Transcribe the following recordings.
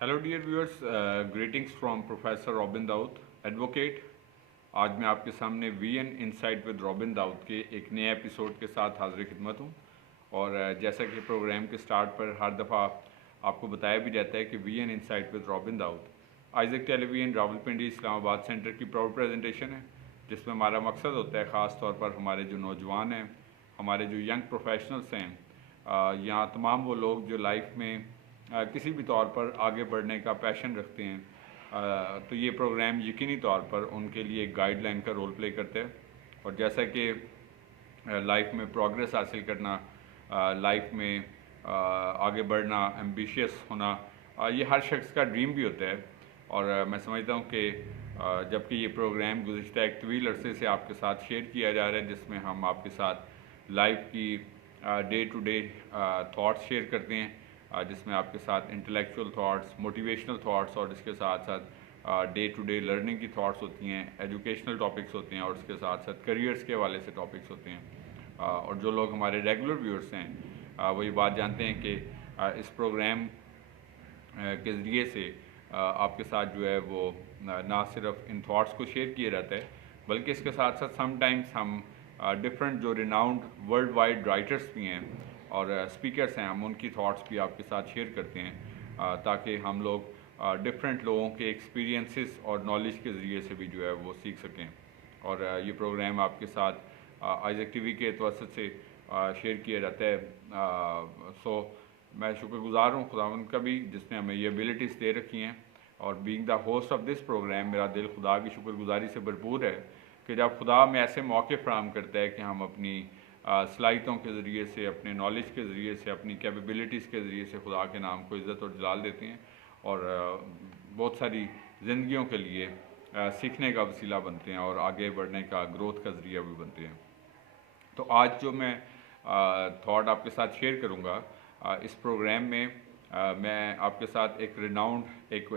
Hello dear viewers, greetings from professor Robin Dawood advocate. आज मैं आपके सामने VN insight with Robin Dawood के एक नए एपिसोड के साथ हाजिर खिदमत हूँ। और जैसा कि प्रोग्राम के स्टार्ट पर हर दफ़ा आपको बताया भी जाता है कि VN insight with Robin Dawood Isaac television Rawalpindi Islamabad centre की प्राउड प्रेजेंटेशन है, जिसमें हमारा मकसद होता है ख़ास तौर पर हमारे जो नौजवान हैं, हमारे जो यंग प्रोफेशनल्स हैं, यहाँ तमाम वो लोग जो लाइफ में किसी भी तौर पर आगे बढ़ने का पैशन रखते हैं, तो ये प्रोग्राम यकीनी तौर पर उनके लिए एक गाइडलाइन का रोल प्ले करते हैं। और जैसा कि लाइफ में प्रोग्रेस हासिल करना, लाइफ में आगे बढ़ना, एम्बिशियस होना, ये हर शख्स का ड्रीम भी होता है। और मैं समझता हूँ कि जबकि ये प्रोग्राम गुज़िश्ता एक तवील अरसे से आपके साथ शेयर किया जा रहा है, जिसमें हम आपके साथ लाइफ की day to day thoughts share करते हैं, जिसमें आपके साथ इंटेलेक्चुअल थाट्स, मोटिवेशनल थाट्स और इसके साथ साथ डे टू डे लर्निंग की थाट्स होती हैं, एजुकेशनल टॉपिक्स होते हैं और इसके साथ साथ करियर्स के हवाले से टॉपिक्स होते हैं। और जो लोग हमारे रेगुलर व्यूअर्स हैं वो ये बात जानते हैं कि इस प्रोग्राम के ज़रिए से आपके साथ जो है वो ना सिर्फ इन थाट्स को शेयर किया जाता है, बल्कि इसके साथ साथ समटाइम्स हम डिफरेंट जो रिनाउंड वर्ल्ड वाइड राइटर्स भी हैं और स्पीकर्स हैं, हम उनकी थाट्स भी आपके साथ शेयर करते हैं, ताकि हम लोग डिफरेंट लोगों के एक्सपीरियंसेस और नॉलेज के ज़रिए से भी जो है वो सीख सकें। और ये प्रोग्राम आपके साथ आइजक टीवी के तवसत से शेयर किया जाता है। सो मैं शुक्रगुजार हूँ खुदावंद का भी, जिसने हमें ये एबिलिटीज़ दे रखी हैं। और being the host of this programme, मेरा दिल खुदा की शुक्रगुजारी से भरपूर है कि जब खुदा में ऐसे मौके फराहम करता है कि हम अपनी सलाहितों के ज़रिए से, अपने नॉलेज के ज़रिए से, अपनी कैपेबिलिटीज़ के ज़रिए से खुदा के नाम को इज़्ज़त और जलाल देते हैं और बहुत सारी ज़िंदगियों के लिए सीखने का वसीला बनते हैं और आगे बढ़ने का, ग्रोथ का ज़रिया भी बनते हैं। तो आज जो मैं थॉट आपके साथ शेयर करूँगा इस प्रोग्राम में, मैं आपके साथ एक रिनाउंड एक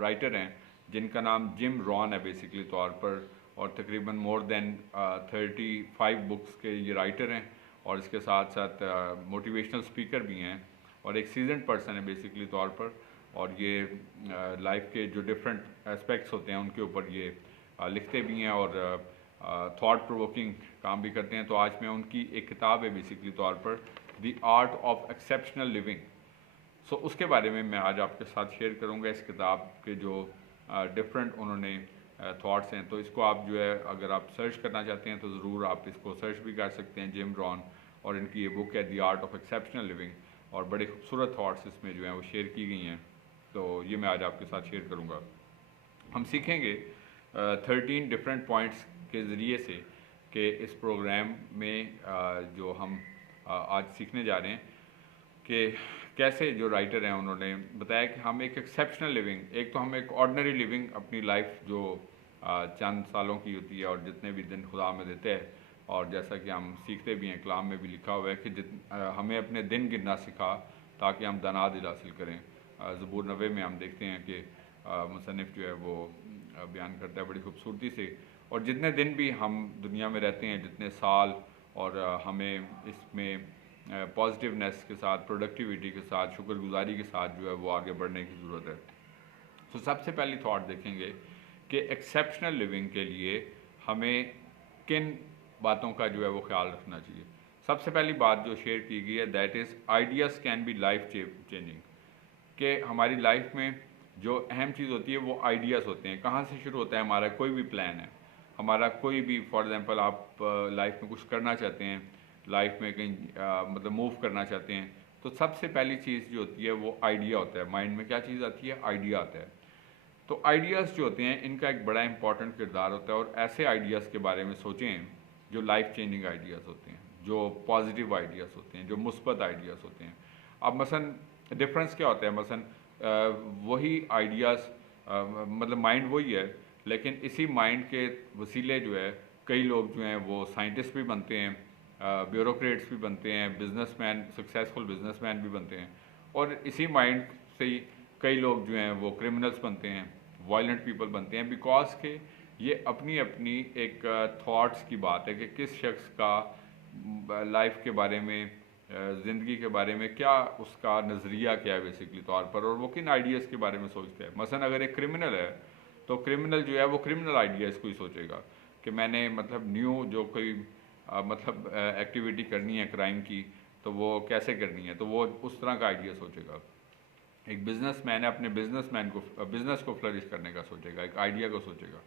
राइटर हैं जिनका नाम जिम रॉन है बेसिकली तौर पर, और तकरीबन मोर देन 35 बुक्स के ये राइटर हैं और इसके साथ साथ मोटिवेशनल स्पीकर भी हैं और एक सीजनड पर्सन है बेसिकली तौर पर। और ये लाइफ के जो डिफरेंट एस्पेक्ट्स होते हैं उनके ऊपर ये लिखते भी हैं और थॉट प्रोवोकिंग काम भी करते हैं। तो आज मैं उनकी एक किताब है बेसिकली तौर पर, the art of exceptional living, so उसके बारे में मैं आज आपके साथ शेयर करूंगा। इस किताब के जो डिफरेंट उन्होंने थॉट्स हैं, तो इसको आप जो है अगर आप सर्च करना चाहते हैं तो ज़रूर आप इसको सर्च भी कर सकते हैं, जिम रॉन, और इनकी ये बुक है the art of exceptional living, और बड़े खूबसूरत थॉट्स इसमें जो हैं वो शेयर की गई हैं। तो ये मैं आज आपके साथ शेयर करूँगा। हम सीखेंगे 13 डिफरेंट पॉइंट्स के ज़रिए से कि इस प्रोग्राम में जो हम आज सीखने जा रहे हैं कि कैसे जो राइटर हैं उन्होंने बताया कि हम एक एक्सेप्शनल लिविंग, एक तो हम एक ऑर्डिनरी लिविंग अपनी लाइफ जो चंद सालों की होती है और जितने भी दिन खुदा में देते हैं, और जैसा कि हम सीखते भी हैं, कलाम में भी लिखा हुआ है कि हमें अपने दिन गिनना सिखा ताकि हम दना दिल हासिल करें। ज़बूर 90 में हम देखते हैं कि मुसन्निफ़ जो है वो बयान करता है बड़ी खूबसूरती से, और जितने दिन भी हम दुनिया में रहते हैं, जितने साल, और हमें इसमें पॉजिटिवनेस के साथ, प्रोडक्टिविटी के साथ, शुक्रगुजारी के साथ जो है वो आगे बढ़ने की ज़रूरत है। तो सबसे पहली थॉट देखेंगे कि एक्सेप्शनल लिविंग के लिए हमें किन बातों का जो है वो ख्याल रखना चाहिए। सबसे पहली बात जो शेयर की गई है, that is ideas can be life changing, कि हमारी लाइफ में जो अहम चीज़ होती है वो आइडियाज़ होते हैं। कहाँ से शुरू होता है हमारा कोई भी प्लान है, हमारा कोई भी, फॉर एग्जांपल आप लाइफ में कुछ करना चाहते हैं, लाइफ में कहीं मतलब मूव करना चाहते हैं, तो सबसे पहली चीज़ जो होती है वो आइडिया होता है। माइंड में क्या चीज़ आती है? आइडिया आता है। तो आइडियाज़ जो होते हैं इनका एक बड़ा इंपॉर्टेंट किरदार होता है, और ऐसे आइडियाज़ के बारे में सोचें जो लाइफ चेंजिंग आइडियाज़ होते हैं, जो पॉजिटिव आइडियाज़ होते हैं, जो मुस्बत आइडियाज़ होते हैं। अब मसलन डिफरेंस क्या होता है? मसलन वही आइडियाज़, मतलब माइंड वही है, लेकिन इसी माइंड के वसीले जो है कई लोग जो हैं वो साइंटिस्ट भी बनते हैं, ब्यूरोक्रेट्स भी बनते हैं, बिजनेसमैन, सक्सेसफुल बिजनेसमैन भी बनते हैं, और इसी माइंड से ही कई लोग जो हैं वो क्रिमिनल्स बनते हैं, वायलेंट पीपल बनते हैं, बिकॉज के ये अपनी अपनी एक थॉट्स की बात है कि किस शख्स का लाइफ के बारे में ज़िंदगी के बारे में क्या उसका नज़रिया क्या है बेसिकली तौर पर, और वो किन आइडियाज़ के बारे में सोचता है। मसलन अगर एक क्रिमिनल है तो क्रिमिनल जो है वो क्रिमिनल आइडियाज़ को ही सोचेगा कि मैंने मतलब न्यू जो कोई मतलब एक्टिविटी करनी है क्राइम की तो वो कैसे करनी है, तो वो उस तरह का आइडिया सोचेगा। एक बिजनेसमैन है, अपने बिजनेस को फ्लरिश करने का सोचेगा, एक आइडिया को सोचेगा।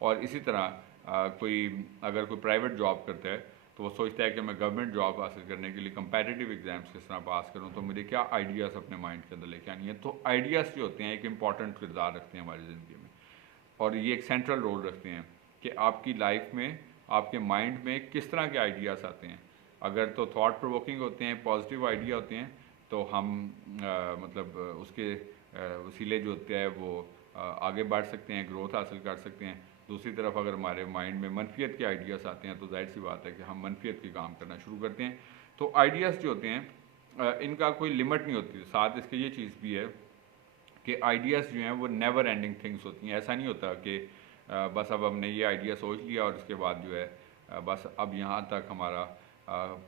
और इसी तरह कोई अगर कोई प्राइवेट जॉब करता है तो वो सोचता है कि मैं गवर्नमेंट जॉब हासिल करने के लिए कंपेटिटिव एग्जाम्स किस तरह पास करूं, तो मुझे क्या आइडियाज़ अपने माइंड के अंदर लेके आनी है। तो आइडियाज़ जो होते हैं एक इंपॉर्टेंट किरदार रखते हैं हमारी ज़िंदगी में, और ये एक सेंट्रल रोल रखते हैं कि आपकी लाइफ में आपके माइंड में किस तरह के आइडियाज़ आते हैं। अगर तो थॉट प्रोवोकिंग होते हैं, पॉजिटिव आइडिया होते हैं, तो हम मतलब उसके वसीले जो होते हैं वो आगे बढ़ सकते हैं, ग्रोथ हासिल कर सकते हैं। दूसरी तरफ अगर हमारे माइंड में मनफियत के आइडियाज़ आते हैं तो जाहिर सी बात है कि हम मनफियत के काम करना शुरू करते हैं। तो आइडियाज़ जो होते हैं इनका कोई लिमिट नहीं होती। साथ इसके ये चीज़ भी है कि आइडियाज़ जो हैं वो नेवर एंडिंग थिंग्स होती हैं। ऐसा नहीं होता कि बस अब हमने ये आइडिया सोच लिया और उसके बाद जो है बस अब यहाँ तक हमारा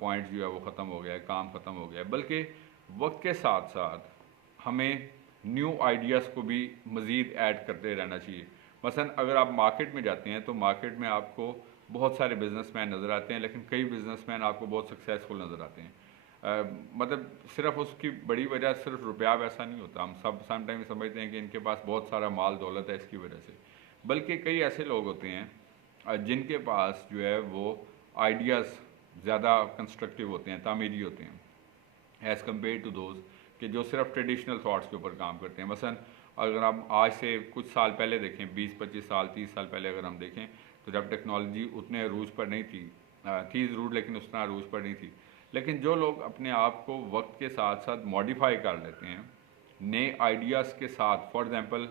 पॉइंट जो है वो ख़त्म हो गया है, काम ख़त्म हो गया है। बल्कि वक्त के साथ साथ हमें न्यू आइडियाज़ को भी मज़ीद ऐड करते रहना चाहिए। मसलन अगर आप मार्केट में जाते हैं तो मार्केट में आपको बहुत सारे बिजनेसमैन नज़र आते हैं, लेकिन कई बिजनेसमैन आपको बहुत सक्सेसफुल नज़र आते हैं। मतलब सिर्फ उसकी बड़ी वजह सिर्फ रुपया वैसा नहीं होता। हम सब समटाइम समझते हैं कि इनके पास बहुत सारा माल दौलत है इसकी वजह से, बल्कि कई ऐसे लोग होते हैं जिनके पास जो है वो आइडियाज़ ज़्यादा कंस्ट्रक्टिव होते हैं, तामीरी होते हैं, एज़ कम्पेयर टू दोज कि जो सिर्फ ट्रेडिशनल थाट्स के ऊपर काम करते हैं। मसलन अगर हम आज से कुछ साल पहले देखें, 20-25 साल 30 साल पहले अगर हम देखें, तो जब टेक्नोलॉजी उतने अरूज पर नहीं थी ज़रूर, लेकिन उतना अरूज पर नहीं थी। लेकिन जो लोग अपने आप को वक्त के साथ साथ मॉडिफाई कर लेते हैं नए आइडियाज़ के साथ, फॉर एग्ज़ाम्पल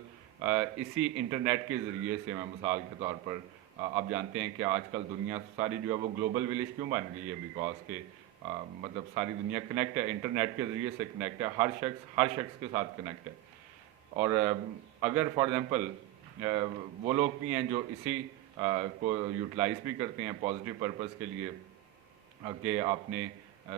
इसी इंटरनेट के ज़रिए से, मैं मिसाल के तौर पर आप जानते हैं कि आजकल दुनिया सारी जो है वो ग्लोबल विलेज क्यों बन गई है, बिकॉज के मतलब सारी दुनिया कनेक्ट है, इंटरनेट के ज़रिए से कनेक्ट है, हर शख्स के साथ कनेक्ट है। और अगर फॉर एग्ज़ाम्पल वो लोग भी हैं जो इसी को यूटिलाइज़ भी करते हैं पॉजिटिव पर्पस के लिए कि आपने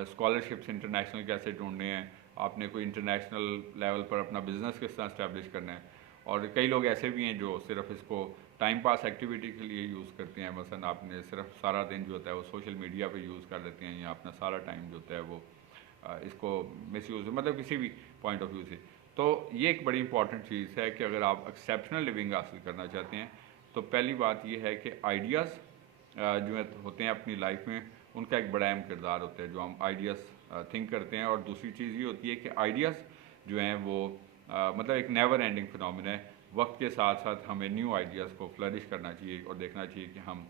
स्कॉलरशिप्स इंटरनेशनल कैसे ढूंढने हैं, आपने कोई इंटरनेशनल लेवल पर अपना बिज़नेस किस तरह इस्टेब्लिश करना है। और कई लोग ऐसे भी हैं जो सिर्फ इसको टाइम पास एक्टिविटी के लिए यूज़ करते हैं। मसलन आपने सिर्फ सारा दिन जो होता है वो सोशल मीडिया पे यूज़ कर देते हैं, या अपना सारा टाइम जो होता है वो इसको मिसयूज़, मतलब किसी भी पॉइंट ऑफ व्यू से। तो ये एक बड़ी इंपॉर्टेंट चीज़ है कि अगर आप एक्सेप्शनल लिविंग हासिल करना चाहते हैं तो पहली बात ये है कि आइडियाज़ जो होते हैं अपनी लाइफ में, उनका एक बड़ा अहम किरदार होता है जो हम आइडियाज़ थिंक करते हैं। और दूसरी चीज़ ये होती है कि आइडियाज़ जो हैं वो मतलब एक नेवर एंडिंग फिनोमिना है। वक्त के साथ साथ हमें न्यू आइडियाज़ को फ्लरिश करना चाहिए और देखना चाहिए कि हम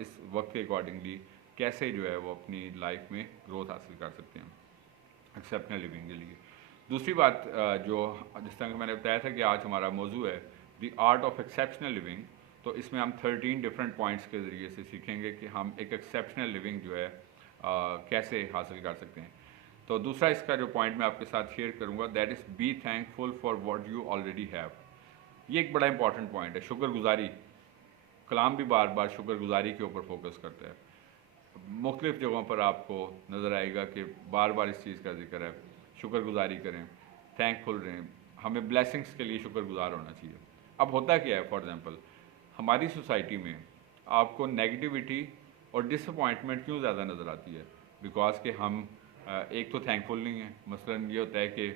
इस वक्त के अकॉर्डिंगली कैसे जो है वो अपनी लाइफ में ग्रोथ हासिल कर सकते हैं एक्सेप्शनल लिविंग के लिए। दूसरी बात जो जिस तरह मैंने बताया था कि आज हमारा मौजू है the art of exceptional living, तो इसमें हम 13 डिफरेंट पॉइंट्स के ज़रिए से सीखेंगे कि हम एक एक्सेप्शनल लिविंग जो है कैसे हासिल कर सकते हैं। तो दूसरा इसका जो पॉइंट मैं आपके साथ शेयर करूंगा, that is be thankful for what you already have. ये एक बड़ा इंपॉर्टेंट पॉइंट है। शुक्रगुजारी, कलाम भी बार बार शुक्रगुजारी के ऊपर फोकस करता है। मुख्तलिफ़ जगहों पर आपको नज़र आएगा कि बार बार इस चीज़ का जिक्र है, शुक्रगुजारी करें, थैंकफुल रहें, हमें ब्लेसिंग्स के लिए शुक्रगुजार होना चाहिए। अब होता क्या है, फॉर एग्ज़ाम्पल हमारी सोसाइटी में आपको नेगेटिविटी और डिसअपॉइंटमेंट क्यों ज़्यादा नज़र आती है? बिकॉज कि हम एक तो थैंकफुल नहीं है। मसलन ये होता है कि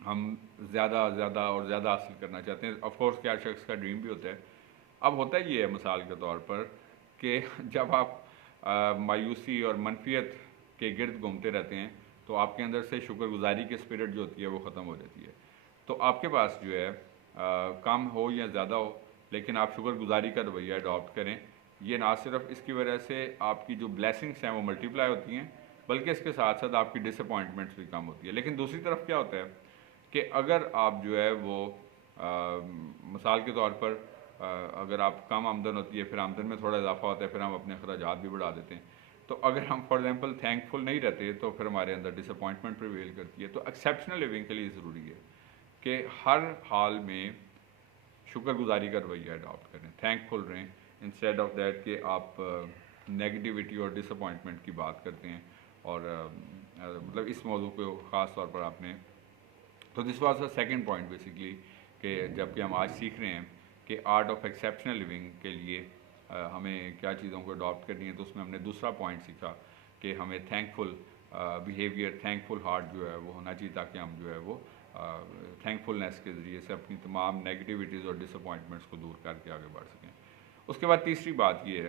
हम ज़्यादा और ज़्यादा हासिल करना चाहते हैं। ऑफ कोर्स क्या शख्स का ड्रीम भी होता है। अब होता ये है मिसाल के तौर पर कि जब आप मायूसी और मनफियत के गिर्द घूमते रहते हैं तो आपके अंदर से शुक्रगुजारी की स्पिरिट जो होती है वो ख़त्म हो जाती है। तो आपके पास जो है कम हो या ज़्यादा हो, लेकिन आप शुक्रगुजारी का रवैया अडॉप्ट करें। ये ना सिर्फ इसकी वजह से आपकी जो ब्लेसिंग्स हैं वो मल्टीप्लाई होती हैं, बल्कि इसके साथ साथ आपकी डिसअपॉइंटमेंट्स भी कम होती है। लेकिन दूसरी तरफ क्या होता है कि अगर आप जो है वो मिसाल के तौर पर अगर आप कम आमदन होती है, फिर आमदन में थोड़ा इजाफा होता है, फिर हम अपने अखराजात भी बढ़ा देते हैं। तो अगर हम फॉर एग्जांपल थैंकफुल नहीं रहते तो फिर हमारे अंदर डिसअपॉइंटमेंट प्रिवेल करती है। तो एक्सेप्शनल लिविंग के लिए ज़रूरी है कि हर हाल में शुक्रगुजारी का रवैया अडॉप्ट करें, थैंकफुल रहें, इंस्टेड ऑफ दैट कि आप नेगेटिविटी और डिसअपॉइंटमेंट की बात करते हैं اور مطلب اس موضوع کو خاص طور پر آپ نے، تو this was a second point basically, کہ جب کہ ہم آج سیکھ رہے ہیں کہ آرٹ آف ایکسیپشنل لیونگ کے لیے ہمیں کیا چیزوں کو اڈاپٹ کرنی ہے، تو اس میں ہم نے دوسرا پوائنٹ سیکھا کہ ہمیں تھینکفل بیہیویئر، تھینکفل ہارٹ جو ہے وہ ہونا چاہیے، تاکہ ہم جو ہے وہ تھینکفلنس کے ذریعے سے اپنی تمام نیگیٹیوٹیز اور ڈس اپوائنٹمنٹس کو دور کر کے آگے بڑھ سکیں۔ اس کے بعد تیسری بات یہ ہے،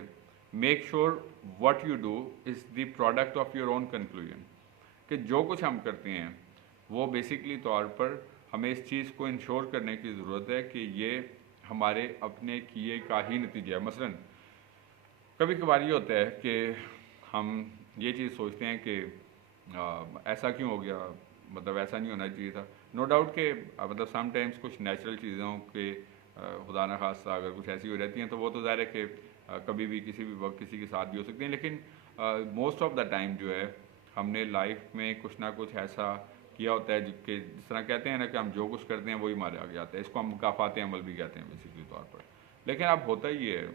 make sure what you do is the product of your own conclusion, کہ جو کچھ ہم کرتے ہیں وہ بیسکلی طور پر ہمیں اس چیز کو انشور کرنے کی ضرورت ہے کہ یہ ہمارے اپنے کیے کا ہی نتیجہ ہے۔ مثلاً کبھی کبھار یہ ہوتا ہے کہ ہم یہ چیز سوچتے ہیں کہ ایسا کیوں ہو گیا، مطلب ایسا نہیں ہونا چاہیے تھا۔ نو ڈاؤٹ کہ مطلب سم ٹائمس کچھ نیچرل چیزوں کے خدا نہ خواستہ اگر کچھ ایسی ہو رہتی ہیں تو وہ تو ظاہر ہے کہ کبھی بھی کسی بھی وقت کسی کے ساتھ بھی ہو سکتی ہیں، لیکن موسٹ آف دا ٹائم جو ہے ہم نے لائف میں کچھ نہ کچھ ایسا کیا ہوتا ہے کہ جس طرح کہتے ہیں نا کہ ہم جو کچھ کرتے ہیں وہی ہمارے آگے آتا ہے، اس کو ہم مکافات عمل بھی کہتے ہیں بیسکلی طور پر۔ لیکن اب ہوتا یہ ہے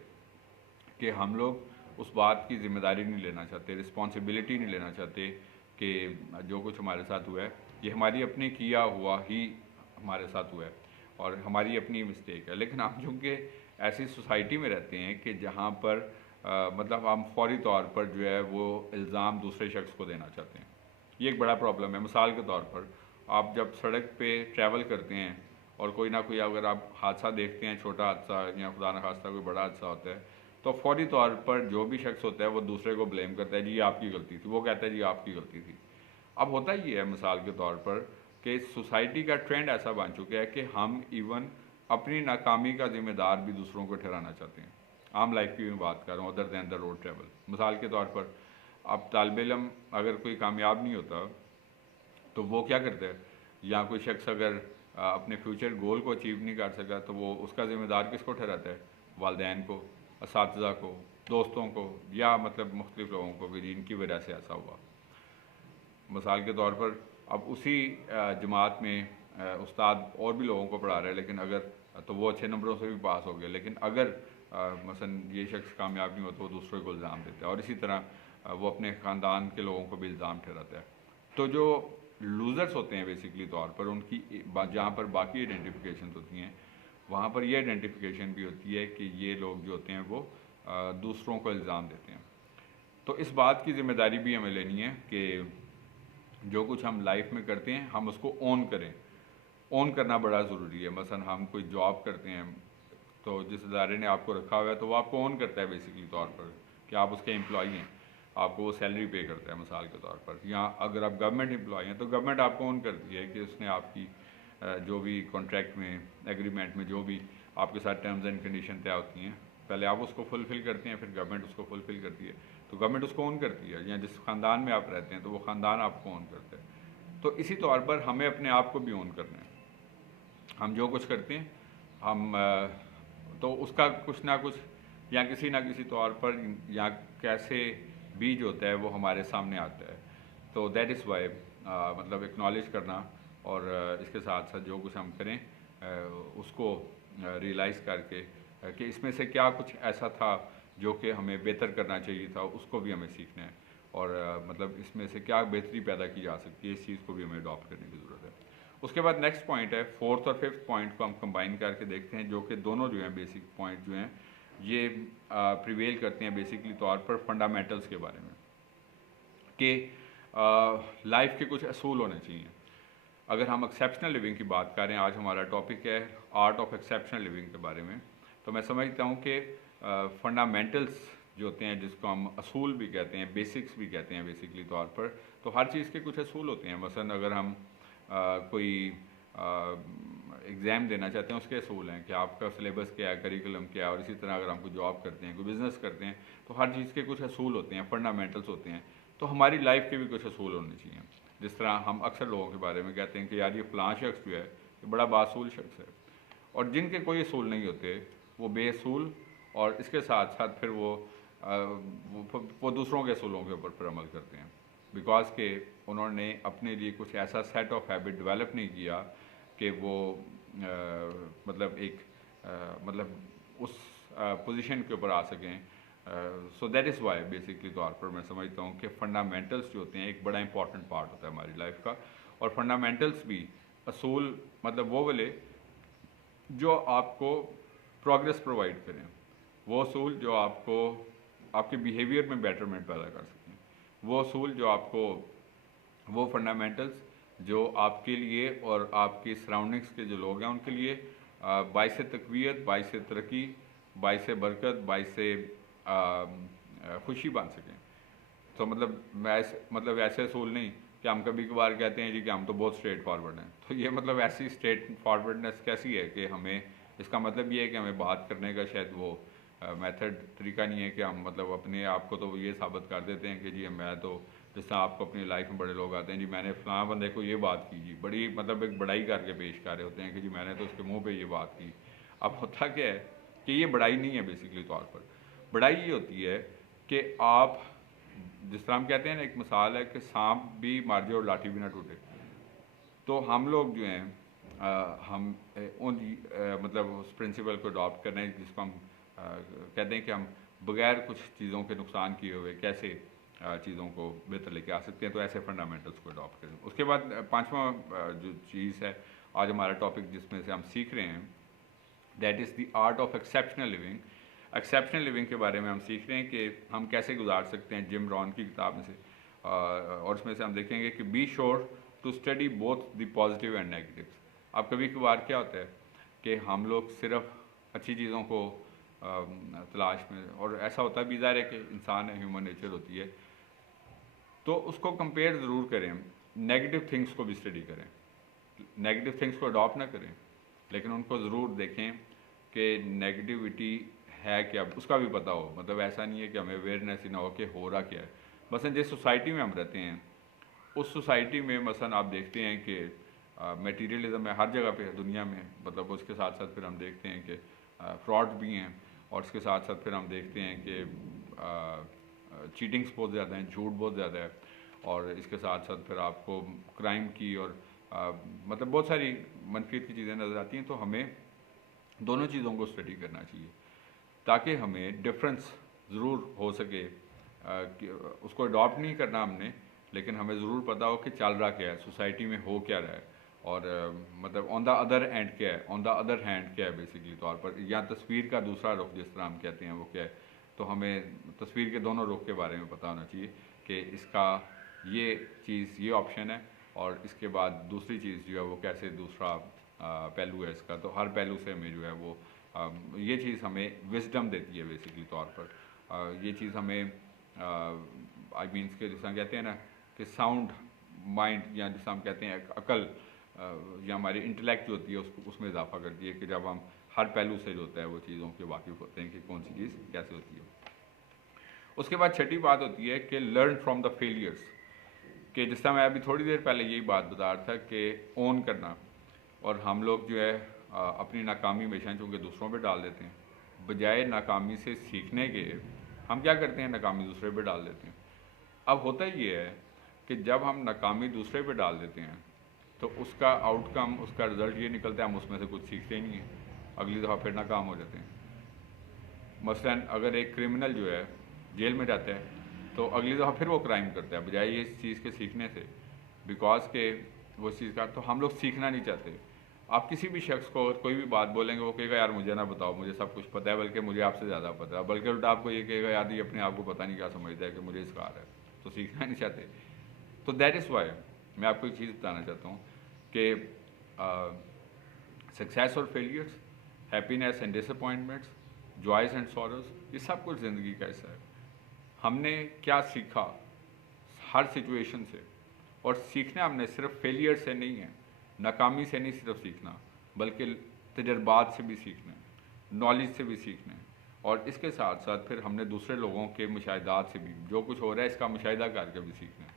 کہ ہم لوگ اس بات کی ذمہ داری نہیں لینا چاہتے، رسپانسبلٹی نہیں لینا چاہتے کہ جو کچھ ہمارے ساتھ ہوا ہے یہ ہماری اپنی کیا ہوا ہی ہمارے ساتھ ہوا ہے اور ہماری اپنی مسٹیک ہے۔ لیکن ہم چونکہ ایسی سوسائٹی میں رہتے ہیں کہ جہاں پر مطلب ہم فوری طور پر جو ہے وہ الزام دوسرے شخص کو دینا چاہتے ہیں، یہ ایک بڑا پرابلم ہے۔ مثال کے طور پر آپ جب سڑک پہ ٹریول کرتے ہیں اور کوئی نہ کوئی اگر آپ حادثہ دیکھتے ہیں، چھوٹا حادثہ یا خدا نہ خواستہ کوئی بڑا حادثہ ہوتا ہے، تو فوری طور پر جو بھی شخص ہوتا ہے وہ دوسرے کو بلیم کرتا ہے، جی یہ آپ کی غلطی تھی، وہ کہتا ہے جی آپ کی غلطی تھی۔ اب ہوتا یہ ہے مثال کے طور پر کہ سوسائٹی کا ٹرینڈ ایسا بن چکا ہے کہ ہم ایون اپنی ناکامی کا ذمہ دار بھی دوسروں کو ٹھہرانا چاہتے ہیں۔ عام لائف کی میں بات کر رہا ہوں، other than the road travel. مثال کے طور پر اب طالب علم اگر کوئی کامیاب نہیں ہوتا تو وہ کیا کرتا ہے، یا کوئی شخص اگر اپنے فیوچر گول کو اچیو نہیں کر سکا تو وہ اس کا ذمہ دار کس کو ٹھہراتا ہے؟ والدین کو، اساتذہ کو، دوستوں کو، یا مطلب مختلف لوگوں کو کہ جن کی وجہ سے ایسا ہوا۔ مثال کے طور پر اب اسی جماعت میں استاد اور بھی لوگوں کو پڑھا رہا ہے، لیکن اگر تو وہ اچھے نمبروں سے بھی پاس ہو گیا، لیکن اگر مثلا یہ شخص کامیاب نہیں ہوتا وہ دوسرے کو الزام دیتا ہے، اور اسی طرح وہ اپنے خاندان کے لوگوں کو بھی الزام ٹھہراتا ہے۔ تو جو لوزرس ہوتے ہیں بیسکلی طور پر ان کی جہاں پر باقی آئیڈینٹیفیکیشنز ہوتی ہیں وہاں پر یہ آئیڈینٹیفیکیشن بھی ہوتی ہے کہ یہ لوگ جو ہوتے ہیں وہ دوسروں کو الزام دیتے ہیں۔ تو اس بات کی ذمہ داری بھی ہمیں لینی ہے کہ جو کچھ ہم لائف میں کرتے ہیں ہم اس کو اون کریں۔ اون کرنا بڑا ضروری ہے۔ مثلا ہم کوئی جاب کرتے ہیں تو جس ادارے نے آپ کو رکھا ہوا ہے تو وہ آپ کو اون کرتا ہے بیسکلی طور پر کہ آپ اس کے امپلائی ہیں، آپ کو وہ سیلری پے کرتا ہے مثال کے طور پر۔ یا اگر آپ گورنمنٹ امپلائی ہیں تو گورنمنٹ آپ کو اون کرتی ہے کہ اس نے آپ کی جو بھی کانٹریکٹ میں، ایگریمنٹ میں جو بھی آپ کے ساتھ ٹرمز اینڈ کنڈیشن طے ہوتی ہیں، پہلے آپ اس کو فلفل کرتے ہیں، پھر گورنمنٹ اس کو فلفل کرتی ہے، تو گورنمنٹ اس کو اون کرتی ہے۔ یا جس خاندان میں آپ رہتے ہیں تو وہ خاندان آپ کو اون کرتا ہے۔ تو اسی طور پر ہمیں اپنے آپ کو بھی اون کرنا ہے۔ ہم جو کچھ کرتے ہیں ہم تو اس کا کچھ نہ کچھ یا کسی نہ کسی طور پر یا کیسے بیج ہوتا ہے وہ ہمارے سامنے آتا ہے۔ تو دیٹ از وائی مطلب اکنالج کرنا اور اس کے ساتھ ساتھ جو کچھ ہم کریں اس کو ریئلائز کر کے کہ اس میں سے کیا کچھ ایسا تھا جو کہ ہمیں بہتر کرنا چاہیے تھا، اس کو بھی ہمیں سیکھنا ہے، اور مطلب اس میں سے کیا بہتری پیدا کی جا سکتی ہے، اس چیز کو بھی ہمیں اڈاپٹ کرنے کی ضرورت ہے۔ اس کے بعد نیکسٹ پوائنٹ ہے، فورتھ اور ففتھ پوائنٹ کو ہم کمبائن کر کے دیکھتے ہیں، جو کہ دونوں جو ہیں بیسک پوائنٹ جو ہیں یہ پریویل کرتے ہیں بیسکلی طور پر فنڈامنٹلس کے بارے میں، کہ لائف کے کچھ اصول ہونے چاہیے۔ اگر ہم ایکسیپشنل لیونگ کی بات کریں، آج ہمارا ٹاپک ہے آرٹ آف ایکسیپشنل لیونگ کے بارے میں، تو میں سمجھتا ہوں کہ فنڈامنٹلس جو ہوتے ہیں جس کو ہم اصول بھی کہتے ہیں، بیسکس بھی کہتے ہیں بیسکلی طور پر، تو ہر چیز کے کچھ اصول ہوتے ہیں۔ مثلا اگر ہم کوئی ایگزام دینا چاہتے ہیں اس کے اصول ہیں کہ آپ کا سلیبس کیا ہے، کریکولم کیا ہے، اور اسی طرح اگر ہم کوئی جاب کرتے ہیں، کوئی بزنس کرتے ہیں، تو ہر چیز کے کچھ اصول ہوتے ہیں، فنڈامنٹلس ہوتے ہیں۔ تو ہماری لائف کے بھی کچھ اصول ہونے چاہیے۔ جس طرح ہم اکثر لوگوں کے بارے میں کہتے ہیں کہ یار یہ فلاں شخص جو ہے یہ بڑا باصول شخص ہے، اور جن کے کوئی اصول نہیں ہوتے وہ بے اصول، اور اس کے ساتھ ساتھ پھر وہ دوسروں کے اصولوں کے اوپر پھر عمل کرتے ہیں، بیکاز کہ انہوں نے اپنے لیے کچھ ایسا سیٹ آف ہیبٹ ڈیولپ نہیں کیا کہ وہ مطلب ایک مطلب اس پوزیشن کے اوپر آ سکیں so that is why basically तौर पर मैं समझता हूँ कि फंडामेंटल्स जो होते हैं एक बड़ा इंपॉर्टेंट पार्ट होता है हमारी लाइफ का, और फंडामेंटल्स भी असूल मतलब वो वाले जो आपको प्रोग्रेस प्रोवाइड करें, वो असूल जो आपको आपके बिहेवियर में बेटरमेंट पैदा कर सकें, वो असूल जो आपको, वो फंडामेंटल्स जो आपके लिए और आपकी सराउंडिंग्स के जो लोग हैं उनके लिए बाइस तक़वियत, बाइस तरक्की, बाइस बरकत, बाइस खुशी बन सकें। तो मतलब ऐसे असूल नहीं कि हम कभी कभार कहते हैं जी कि हम तो बहुत स्ट्रेट फॉरवर्ड हैं, तो ये मतलब ऐसी स्ट्रेट फॉरवर्डनेस कैसी है कि हमें, इसका मतलब ये है कि हमें बात करने का शायद वो मेथड तरीका नहीं है कि हम मतलब अपने आप को तो ये साबित कर देते हैं कि जी मैं तो, जिस तरह आपको अपनी लाइफ में बड़े लोग आते हैं जी मैंने फलां बंदे को ये बात की जी, बड़ी मतलब एक बड़ाई करके पेश कर रहे होते हैं कि जी मैंने तो उसके मुंह पे ये बात की। अब होता क्या है कि ये बड़ाई नहीं है बेसिकली तौर पर। बड़ाई ये होती है कि आप, जिस तरह हम कहते हैं ना, एक मिसाल है कि सांप भी मार जाए और लाठी भी ना टूटे। तो हम लोग जो हैं हम मतलब उस प्रिंसिपल को अडॉप्ट कर रहे हैं जिसको हम कहते हैं कि हम बगैर कुछ चीज़ों के नुकसान किए हुए कैसे चीज़ों को बेहतर लेके आ सकते हैं, तो ऐसे फंडामेंटल्स को अडॉप्ट करें। उसके बाद पांचवा जो चीज़ है आज हमारा टॉपिक जिसमें से हम सीख रहे हैं, that is the art of exceptional living. Exceptional living के बारे में हम सीख रहे हैं कि हम कैसे गुजार सकते हैं, जिम रॉन की किताब में से, और उसमें से हम देखेंगे कि be sure to study both the positive and negatives. अब कभी कभार क्या होता है कि हम लोग सिर्फ अच्छी चीज़ों को तलाश में, और ऐसा होता है भी ज़ाहिर है कि इंसान है, ह्यूमन नेचर होती है, तो उसको कंपेयर ज़रूर करें, नेगेटिव थिंग्स को भी स्टडी करें, नेगेटिव थिंग्स को अडॉप्ट ना करें, लेकिन उनको ज़रूर देखें कि नेगेटिविटी है क्या, उसका भी पता हो। मतलब ऐसा नहीं है कि हमें अवेयरनेस ही ना हो कि हो रहा क्या है। मसलन जिस सोसाइटी में हम रहते हैं उस सोसाइटी में मसलन आप देखते हैं कि मटेरियलिज्म है हर जगह पे दुनिया में, मतलब उसके साथ साथ फिर हम देखते हैं कि फ्रॉड भी हैं, और उसके साथ साथ फिर हम देखते हैं कि चीटिंग्स बहुत ज़्यादा हैं, झूठ बहुत ज़्यादा है, और इसके साथ साथ फिर आपको क्राइम की और मतलब बहुत सारी मनफियत की चीज़ें नज़र आती हैं। तो हमें दोनों चीज़ों को स्टडी करना चाहिए ताकि हमें डिफरेंस ज़रूर हो सके, कि उसको अडॉप्ट नहीं करना हमने, लेकिन हमें ज़रूर पता हो कि चल रहा क्या है, सोसाइटी में हो क्या रहा है, और मतलब ऑन द अदर एंड क्या है, ऑन द अदर हैंड क्या है बेसिकली तौर पर, या तस्वीर का दूसरा रुख जिस तरह हम कहते हैं वो क्या है। तो हमें तस्वीर के दोनों रुख के बारे में पता होना चाहिए कि इसका ये चीज़, ये ऑप्शन है, और इसके बाद दूसरी चीज़ जो है वो कैसे दूसरा पहलू है इसका। तो हर पहलू से हमें जो है वो ये चीज़ हमें विजडम देती है बेसिकली तौर पर। ये चीज़ हमें आई मीन्स के जिस कहते हैं ना कि साउंड माइंड, या जिस हम कहते हैं अकल, या हमारी इंटेलेक्ट जो होती है उसको, उसमें इजाफा करती है कि जब हम हर पहलू से जो होता है वो चीज़ों के वाकिफ़ होते हैं कि कौन सी चीज़ कैसे होती है। उसके बाद छठी बात होती है कि लर्न फ्रॉम द फेलियर्स, कि जिस तरह मैं अभी थोड़ी देर पहले यही बात बता रहा था कि ओन करना, और हम लोग जो है अपनी नाकामी हमेशा चूँकि दूसरों पे डाल देते हैं, बजाय नाकामी से सीखने के हम क्या करते हैं, नाकामी दूसरे पे डाल देते हैं। अब होता ये है कि जब हम नाकामी दूसरे पे डाल देते हैं तो उसका आउटकम, उसका रिज़ल्ट ये निकलता है हम उसमें से कुछ सीखते ही नहीं हैं, अगली दफ़ा फिर नाकाम हो जाते हैं। मसलन अगर एक क्रिमिनल जो है जेल में जाता है तो अगली दफ़ा फिर वो क्राइम करता है बजाय ये इस चीज़ के सीखने से, बिकॉज के वो चीज़ का, तो हम लोग सीखना नहीं चाहते। आप किसी भी शख्स को कोई भी बात बोलेंगे वो कहेगा यार मुझे ना बताओ, मुझे सब कुछ पता है, बल्कि मुझे आपसे ज़्यादा पता है, बल्कि उल्टा आपको ये कहेगा यार ये अपने आप को पता नहीं क्या समझता है कि मुझे इसका आ रहा है, तो सीखना नहीं चाहते। तो दैट इज़ वाई मैं आपको एक चीज़ बताना चाहता हूँ कि सक्सेस और failures, happiness and disappointments, joys and sorrows, ये सब कुछ ज़िंदगी का हिस्सा है। हमने क्या सीखा हर सिचुएशन से, और सीखना हमने सिर्फ फेलियर से नहीं है, नाकामी से नहीं सिर्फ सीखना, बल्कि तजर्बात से भी सीखना है, नॉलेज से भी सीखना है, और इसके साथ साथ फिर हमने दूसरे लोगों के मुशाहिदात से भी, जो कुछ हो रहा है इसका मुशाहिदा करके भी सीखना है।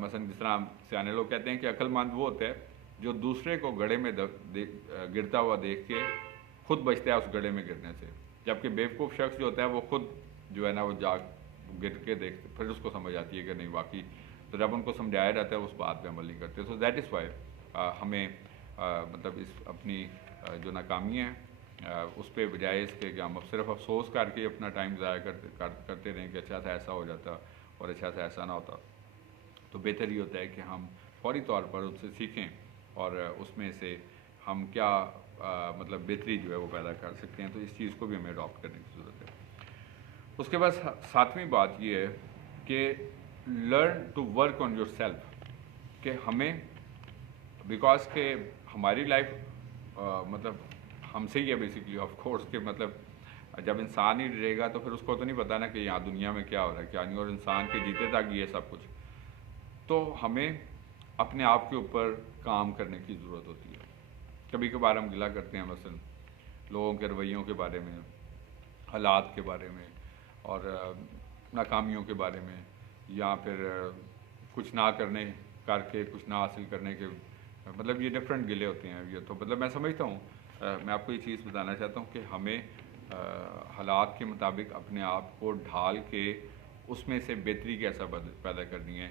मसलन जिस तरह सियाने लोग कहते हैं कि अक्लमंद वो होता है जो दूसरे को गड्ढे में गिरता हुआ देख के खुद बचता है उस गड्ढे में गिरने से, जबकि बेवकूफ़ शख्स जो होता है वो खुद जो है ना वो गिर के देख फिर उसको समझ आती है कि नहीं वाकई, तो जब उनको समझाया जाता है उस बात पे अमल नहीं करते। सो दैट इज़ वाई हमें मतलब इस अपनी जो नाकामियाँ हैं اس پہ بجائے اس کے کہ ہم اب صرف افسوس کر کے اپنا ٹائم ضائع کرتے رہیں کہ اچھا سا ایسا ہو جاتا اور اچھا سا ایسا نہ ہوتا، تو بہتر یہ ہوتا ہے کہ ہم فوری طور پر ان سے سیکھیں اور اس میں سے ہم کیا مطلب بہتری جو ہے وہ پیدا کر سکتے ہیں. تو اس چیز کو بھی ہمیں اڈاپٹ کرنے کی ضرورت ہے. اس کے بعد ساتویں بات یہ ہے کہ learn to work on your self, کہ ہمیں بیکاز کہ ہماری لائف مطلب ہم سے ہی ہے بیسکلی آف کورس، کہ مطلب جب انسان ہی رہے گا تو پھر اس کو تو نہیں پتا نا کہ یہاں دنیا میں کیا ہو رہا ہے کیا نہیں، اور انسان کے جیتے تک یہ سب کچھ. تو ہمیں اپنے آپ کے اوپر کام کرنے کی ضرورت ہوتی ہے. کبھی کبھار ہم گلا کرتے ہیں مثلا لوگوں کے رویوں کے بارے میں، حالات کے بارے میں، اور ناکامیوں کے بارے میں، یا پھر کچھ نہ کرنے کر کے کچھ نہ حاصل کرنے کے، مطلب یہ ڈفرینٹ گلے ہوتے ہیں. یہ تو مطلب میں سمجھتا ہوں، میں آپ کو یہ چیز بتانا چاہتا ہوں کہ ہمیں حالات کے مطابق اپنے آپ کو ڈھال کے اس میں سے بہتری کیسا پیدا کرنی ہے.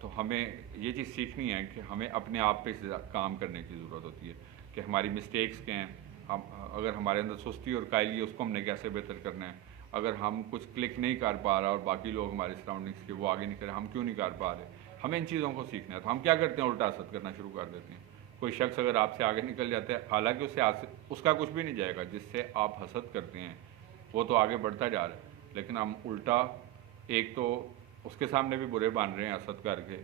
تو ہمیں یہ چیز سیکھنی ہے کہ ہمیں اپنے آپ پہ کام کرنے کی ضرورت ہوتی ہے کہ ہماری مسٹیکس کیا ہیں، ہم اگر ہمارے اندر سستی اور قائلی ہے اس کو ہم نے کیسے بہتر کرنا ہے. اگر ہم کچھ کلک نہیں کر پا رہا اور باقی لوگ ہماری سراؤنڈنگس کے وہ آگے نہیں کر رہے، ہم کیوں نہیں کر پا رہے، ہمیں ان چیزوں کو سیکھنا ہے. تو ہم کیا کرتے ہیں، الٹا حسد کرنا شروع کر دیتے ہیں. کوئی شخص اگر آپ سے آگے نکل جاتا ہے، حالانکہ اس کا کچھ بھی نہیں جائے گا، جس سے آپ حسد کرتے ہیں وہ تو آگے بڑھتا جا رہا ہے، لیکن ہم الٹا ایک تو اس کے سامنے بھی برے بن رہے ہیں حسد کر کے،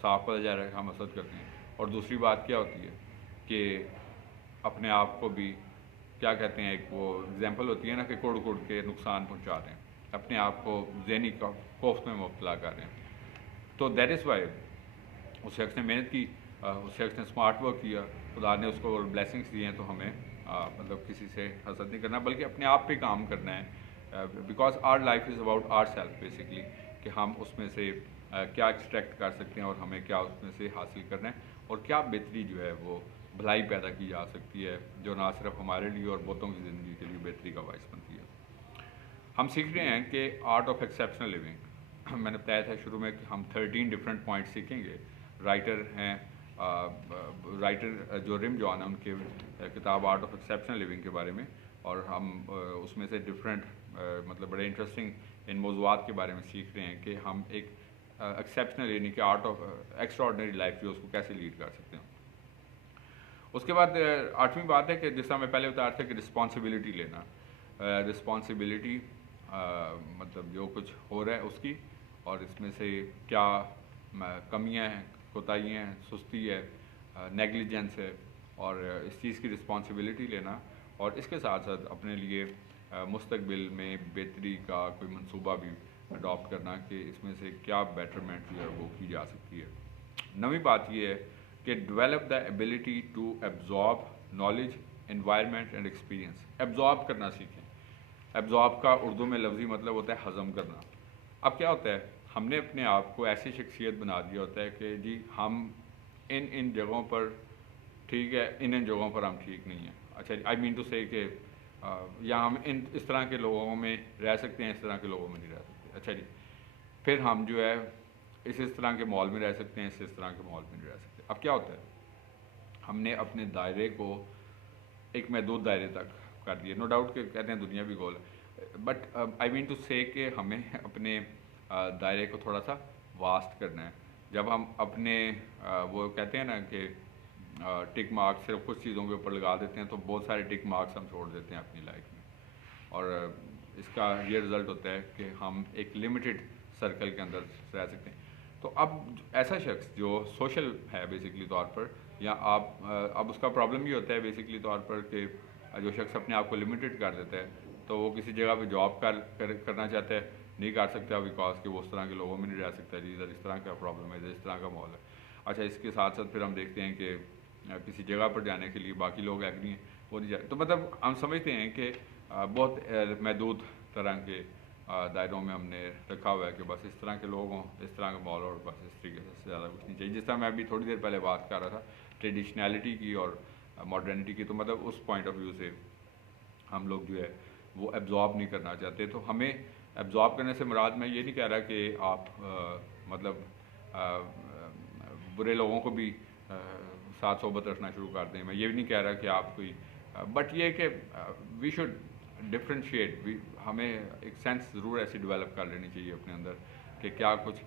صاف پتہ جا رہا ہے کہ ہم حسد کرتے ہیں. اور دوسری بات کیا ہوتی ہے کہ اپنے آپ کو بھی کیا کہتے ہیں، ایک وہ ایگزامپل ہوتی ہے نا کہ کوڑ کوڑ کے نقصان پہنچا رہے ہیں، اپنے آپ کو ذہنی خوف میں مبتلا کر رہے ہیں. تو دیٹ از وائی اس شخص نے محنت کی، اس شخص نے اسمارٹ ورک کیا، خدا نے اس کو بلیسنگس دی ہیں. تو ہمیں مطلب کسی سے حسد نہیں کرنا بلکہ اپنے آپ پہ کام کرنا ہے، because our life is about our self basically, کہ ہم اس میں سے کیا ایکسٹریکٹ کر سکتے ہیں اور ہمیں کیا اس میں سے حاصل کرنا ہے، اور کیا بہتری جو ہے وہ بھلائی پیدا کی جا سکتی ہے جو نہ صرف ہمارے لیے اور بہتوں کی زندگی کے لیے بہتری کا باعث بنتی ہے. ہم سیکھ رہے ہیں کہ آرٹ آف ایکسیپشنل لیونگ، میں نے بتایا تھا شروع میں کہ ہم 13 ڈفرینٹ پوائنٹ سیکھیں گے. رائٹر ہیں رائٹر جو رم جان ہیں، ان کے کتاب آرٹ آف ایکسیپشنل لیونگ کے بارے میں، اور ہم اس میں سے ڈفرینٹ مطلب بڑے انٹرسٹنگ ان موضوعات کے بارے میں سیکھ رہے ہیں کہ ہم ایک ایکسیپشنل یعنی کہ art of extra ordinary life جو اس کو کیسے لیڈ کر سکتے ہیں. اس کے بعد 8ویں بات ہے کہ جس طرح میں پہلے بتا رہا تھا کہ رسپانسبلٹی لینا، رسپانسبلٹی مطلب جو کچھ ہو رہا ہے اس کی، اور اس میں سے کیا کمیاں ہیں، کوتاہیاں ہیں، سستی ہے، نیگلیجنس ہے، اور اس چیز کی رسپانسبلٹی لینا، اور اس کے ساتھ ساتھ اپنے لیے مستقبل میں بہتری کا کوئی منصوبہ بھی اڈاپٹ کرنا کہ اس میں سے کیا بیٹرمنٹ جو ہے وہ کی جا سکتی ہے. 9ویں بات یہ ہے کہ develop the ability to absorb knowledge, environment and experience. Absorb کرنا سیکھیں. ایبزارب کا اردو میں لفظی مطلب ہوتا ہے ہضم کرنا. اب کیا ہوتا ہے، ہم نے اپنے آپ کو ایسی شخصیت بنا دیا ہوتا ہے کہ جی ہم ان جگہوں پر ٹھیک ہے، ان جگہوں پر ہم ٹھیک نہیں ہیں. اچھا آئی مین ٹو سے کہ یا ہم اس طرح کے لوگوں میں رہ سکتے ہیں، اس طرح کے لوگوں میں نہیں رہ سکتے. اچھا جی، پھر ہم جو ہے اس طرح کے ماحول میں رہ سکتے ہیں، اس طرح کے ماحول میں نہیں رہ سکتے. اب کیا ہوتا ہے، ہم نے اپنے دائرے کو ایک محدود دائرے تک کر دیا. نو ڈاؤٹ کہ کہتے ہیں دنیا بھی گول ہے، بٹ آئی مین ٹو سے کہ ہمیں اپنے دائرے کو تھوڑا سا واسٹ کرنا ہے. جب ہم اپنے وہ کہتے ہیں نا کہ ٹک مارکس صرف کچھ چیزوں کے اوپر لگا دیتے ہیں تو بہت سارے ٹک مارکس ہم چھوڑ دیتے ہیں اپنی لائف میں، اور اس کا یہ رزلٹ ہوتا ہے کہ ہم ایک لمیٹڈ سرکل کے اندر رہ سکتے ہیں. تو اب ایسا شخص جو سوشل ہے بیسکلی طور پر، یا اب اس کا پرابلم یہ ہوتا ہے بیسکلی طور پر کہ جو شخص اپنے آپ کو لمیٹڈ کر دیتا ہے تو وہ کسی جگہ پہ جاب کرنا چاہتا ہے، نہیں کر سکتا بیکاز کہ وہ اس طرح کے لوگوں میں نہیں رہ سکتا. جی ادھر اس طرح کا پرابلم ہے، ادھر اس طرح کا ماحول ہے. اچھا اس کے ساتھ ساتھ پھر ہم دیکھتے ہیں کہ کسی جگہ پر جانے کے لیے باقی لوگ ایگری ہیں، وہ نہیں جاتے. تو مطلب ہم سمجھتے ہیں کہ بہت محدود طرح کے دائروں میں ہم نے رکھا ہوا ہے کہ بس اس طرح کے لوگ ہوں، اس طرح کا ماحول، اور بس اس طریقے سے زیادہ کچھ نہیں چاہیے. جس طرح میں ابھی تھوڑی دیر پہلے بات کر رہا تھا ٹریڈیشنلٹی کی اور ماڈرنٹی کی، تو مطلب اس پوائنٹ آف ویو سے ہم لوگ جو ہے وہ ایبزارب نہیں کرنا چاہتے. تو ہمیں ایبزارب کرنے سے مراد میں یہ نہیں کہہ رہا کہ آپ مطلب برے لوگوں کو بھی ساتھ صحبت رکھنا شروع کر دیں. میں یہ بھی نہیں کہہ رہا کہ آپ کوئی بٹ یہ کہ وی شوڈ ڈفرینشیٹ، ہمیں ایک سینس ضرور ایسی ڈیولپ کر لینی چاہیے اپنے اندر کہ کیا کچھ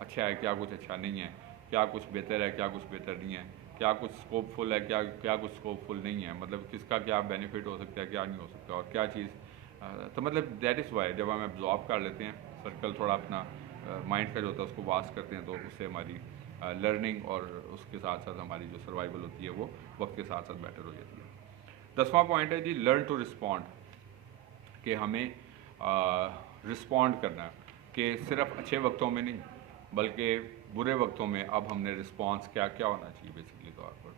اچھا ہے، کیا کچھ اچھا نہیں ہے، کیا کچھ بہتر ہے، کیا کچھ بہتر نہیں ہے، کیا کچھ اسکوپ فل ہے، کیا کچھ اسکوپ فل نہیں ہے، مطلب کس کا کیا بینیفٹ ہو سکتا ہے، کیا نہیں ہو سکتا، اور کیا چیز تو مطلب دیٹ از وائی جب ہم ایبزارب کر لیتے ہیں سرکل تھوڑا اپنا مائنڈ کا جو ہوتا ہے اس کو واس کرتے ہیں، تو اس سے ہماری لرننگ اور اس کے ساتھ ساتھ ہماری جو سروائیول ہوتی ہے وہ وقت کے ساتھ ساتھ بیٹر ہو جاتی ہے۔ 10واں پوائنٹ ہے جی لرن ٹو رسپونڈ، کہ ہمیں رسپونڈ کرنا ہے، کہ صرف اچھے وقتوں میں نہیں بلکہ برے وقتوں میں اب ہم نے رسپانس کیا ہونا چاہیے بیسکلی طور پر،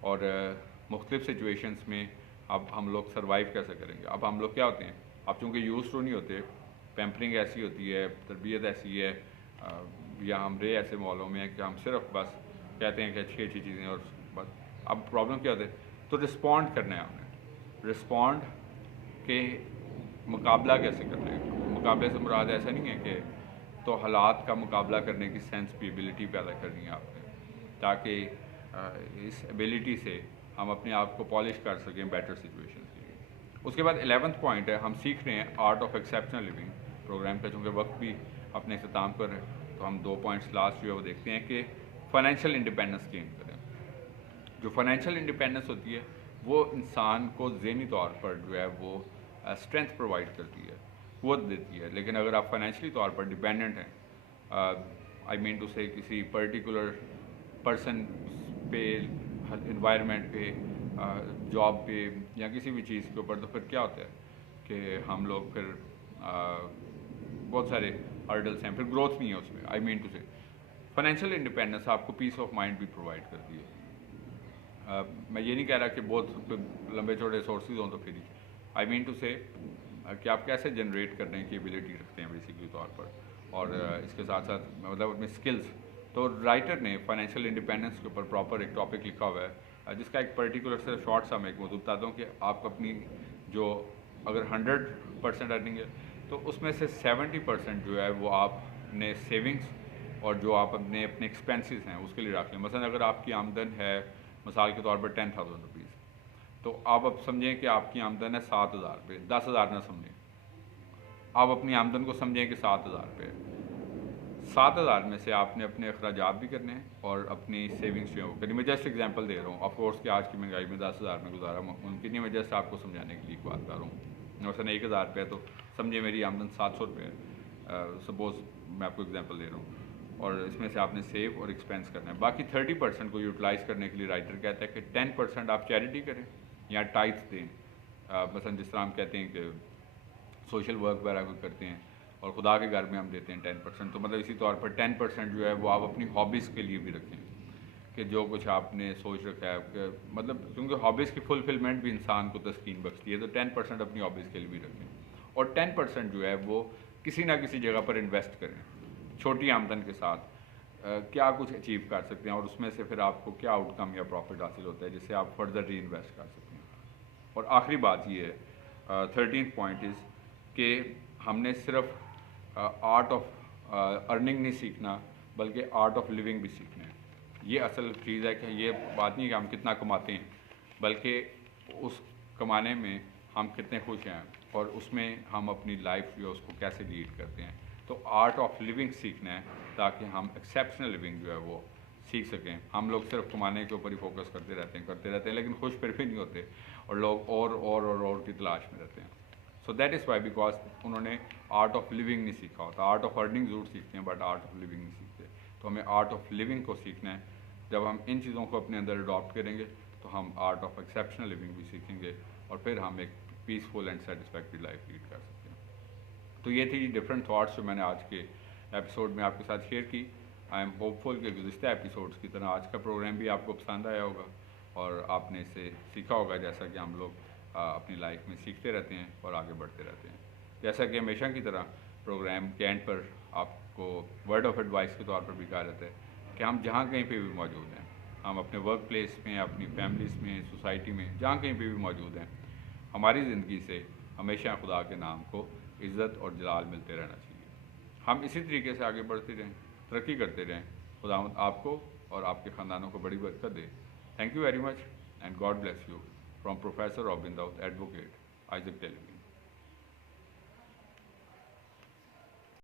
اور مختلف سچویشنس میں اب ہم لوگ سروائیو کیسے کریں گے۔ اب ہم لوگ کیا ہوتے ہیں، اب چونکہ یوز ٹو نہیں ہوتے، پیمپرنگ ایسی ہوتی ہے، تربیت ایسی ہے، یا ہم رہے ایسے ماحولوں میں کہ ہم صرف بس کہتے ہیں کہ اچھی چیزیں اور بس۔ اب پرابلم کیا ہوتا ہے، تو رسپونڈ کرنا ہے ہم نے، رسپونڈ کے مقابلہ کیسے کرنا ہے۔ مقابلے سے مراد ایسا نہیں ہے کہ تو حالات کا مقابلہ کرنے کی سینس کی ایبلٹی پیدا کرنی ہے آپ نے، تاکہ اس ایبلٹی سے ہم اپنے آپ کو پالش کر سکیں بیٹر سچویشن کے لیے۔ اس کے بعد 11واں پوائنٹ ہے، ہم سیکھ رہے ہیں art of exceptional living. Programme کا چونکہ وقت بھی اپنے اختتام پر ہے تو ہم 2 پوائنٹس لاسٹ جو ہے وہ دیکھتے ہیں کہ فائنینشیل انڈیپینڈنس گین کریں۔ جو فائنینشیل انڈیپینڈنس ہوتی ہے وہ انسان کو ذہنی طور پر جو ہے وہ اسٹرینتھ پرووائڈ کرتی ہے، قوت دیتی ہے، لیکن اگر آپ فائنینشلی طور پر ڈیپینڈنٹ ہیں، آئی مین ٹو سے کسی پرٹیکولر پرسن پہ، انوائرمنٹ پہ، جاب پہ، یا کسی بھی چیز کے اوپر، تو پھر کیا ہوتا ہے کہ ہم لوگ پھر بہت سارے ہرڈلس ہیں، پھر گروتھ نہیں ہے اس میں۔ آئی مین ٹو سے فائنینشیل انڈیپینڈنس آپ کو پیس آف مائنڈ بھی پرووائڈ کرتی ہے۔ میں یہ نہیں کہہ رہا کہ بہت لمبے چوڑے سورسز ہوں تو پھر ہی، آئی مین ٹو سے کہ آپ کیسے جنریٹ کرنے کی ایبلٹی رکھتے ہیں بیسکلی طور پر، اور اس کے ساتھ ساتھ مطلب اپنے اسکلس۔ تو رائٹر نے فائنینشیل انڈیپینڈنس کے اوپر پراپر ایک ٹاپک لکھا ہوا ہے، جس کا ایک پرٹیکولر سے شارٹ سا میں ایک موضوع بتاتا ہوں کہ آپ اپنی جو اگر 100% ارننگ ہے تو اس میں سے 70% جو ہے وہ آپ نے سیونگس اور جو آپ اپنے ایکسپینسز ہیں اس کے لیے رکھ لیں۔ مثلا اگر آپ کی آمدن ہے مثال کے طور پر 10,000 روپیز، تو آپ اب سمجھیں کہ آپ کی آمدن ہے 7,000 روپے، 10,000 نہ سمجھیں، آپ اپنی آمدن کو سمجھیں کہ 7,000 روپے، 7,000 میں سے آپ نے اپنے اخراجات بھی کرنے ہیں اور اپنی سیونگس جو ہیں وہ کرنی۔ میں جسٹ ایگزامپل دے رہا ہوں، آف کورس کہ آج کی مہنگائی میں 10,000 میں گزارا ممکن نہیں، میں جسٹ آپ کو سمجھانے کے لیے ایک بات کر رہا ہوں۔ مثلاً 1,000 روپے تو سمجھیں میری آمدن 700 روپے ہے، سپوز میں آپ کو ایگزامپل دے رہا ہوں، اور اس میں سے آپ نے سیو اور ایکسپینس کرنا ہے۔ باقی 30% کو یوٹیلائز کرنے کے لیے رائٹر کہتا ہے کہ 10% آپ چیریٹی کریں یا ٹائتھ دیں۔ مثلا جس طرح ہم کہتے ہیں کہ سوشل ورک وغیرہ کو کرتے ہیں اور خدا کے گھر میں ہم دیتے ہیں 10%، تو مطلب اسی طور پر 10% جو ہے وہ آپ اپنی ہابیز کے لیے بھی رکھیں، کہ جو کچھ آپ نے سوچ رکھا ہے کہ مطلب کیونکہ ہابیز کی فلفلمنٹ بھی انسان کو تسکین بخشتی ہے، تو 10% اپنی ہابیز کے لیے بھی رکھیں، اور 10% جو ہے وہ کسی نہ کسی جگہ پر انویسٹ کریں چھوٹی آمدن کے ساتھ۔ کیا کچھ اچیو کر سکتے ہیں اور اس میں سے پھر آپ کو کیا آؤٹ کم یا پروفٹ حاصل ہوتا ہے جس سے آپ فردر ری انویسٹ کر سکتے ہیں۔ اور آخری بات یہ ہے 13 پوائنٹ از کہ ہم نے صرف آرٹ آف ارننگ نہیں سیکھنا بلکہ آرٹ آف لیونگ بھی سیکھنا ہے۔ یہ اصل چیز ہے کہ یہ بات نہیں کہ ہم کتنا کماتے ہیں بلکہ اس کمانے میں ہم کتنے خوش ہیں اور اس میں ہم اپنی لائف جو ہے اس کو کیسے لیڈ کرتے ہیں۔ تو آرٹ آف لیونگ سیکھنا ہے تاکہ ہم ایکسیپشنل لیونگ جو ہے وہ سیکھ سکیں۔ ہم لوگ صرف کمانے کے اوپر ہی فوکس کرتے رہتے ہیں لیکن خوش پھر بھی نہیں ہوتے، اور لوگ اور کی تلاش میں رہتے ہیں۔ So that is why because انہوں نے آرٹ آف لیونگ نہیں سیکھا ہوتا۔ آرٹ آف ارننگ ضرور سیکھتے ہیں بٹ آرٹ آف لیونگ نہیں سیکھتے، تو ہمیں آرٹ آف لیونگ کو سیکھنا ہے۔ جب ہم ان چیزوں کو اپنے اندر اڈاپٹ کریں گے تو ہم آرٹ آف ایکسیپشنل لیونگ بھی سیکھیں گے، اور پھر ہم ایک peaceful and satisfactory life lead کر سکتے ہیں۔ تو یہ تھی ڈفرینٹ تھاٹس جو میں نے آج کے ایپیسوڈ میں آپ کے ساتھ شیئر کی۔ آئی ایم ہوپ فل کہ گزشتہ ایپیسوڈس کی طرح آج کا پروگرام بھی آپ کو پسند آیا ہوگا اور آپ نے اسے سیکھا ہوگا، جیسا کہ ہم لوگ اپنی لائف میں سیکھتے رہتے ہیں اور آگے بڑھتے رہتے ہیں۔ جیسا کہ ہمیشہ کی طرح پروگرام کے اینڈ پر آپ کو ورڈ آف ایڈوائس کے طور پر بھی کہا جاتا ہے کہ ہم جہاں کہیں پہ بھی موجود ہیں، ہم اپنے ورک پلیس میں، اپنی فیملیز میں، سوسائٹی میں، جہاں کہیں پہ بھی موجود ہیں، ہماری زندگی سے ہمیشہ خدا کے نام کو عزت اور جلال ملتے رہنا چاہیے۔ ہم اسی طریقے سے آگے بڑھتے رہیں، ترقی کرتے رہیں۔ خداوند آپ کو اور آپ کے خاندانوں کو بڑی برکت دے۔ Thank you very much and God bless you. from Professor Robin Daud, Advocate, Isaac Televi.